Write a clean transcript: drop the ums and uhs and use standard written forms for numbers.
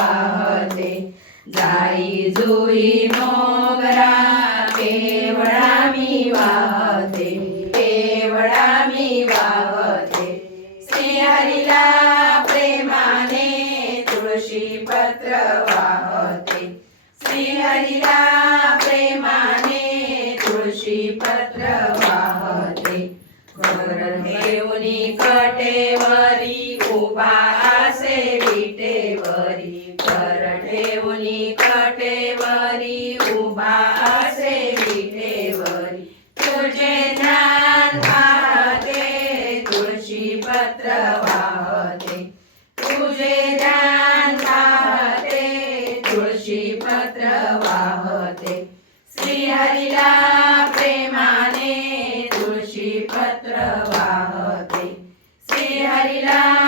वाहते जाई जुई मोगरा केवळा मी वाहते केवळा मी वाहते श्रीहरीला प्रेमाने तुळशी पत्र वाहते श्रीहरीला प्रेमाने तुळशी पत्र वाहते घर ठेवणी कटेवरी उभा असे विटेवरी घर ठेवणी कटेवरी उभा असे विटेवरी तुझे ध्यान वाहते तुळशी पत्र वाहते तुझे ध्यान वाहते तुळशी पत्र वाहते श्रीहरीला प्रेमाने तुळशी पत्र वाहते श्रीहरीला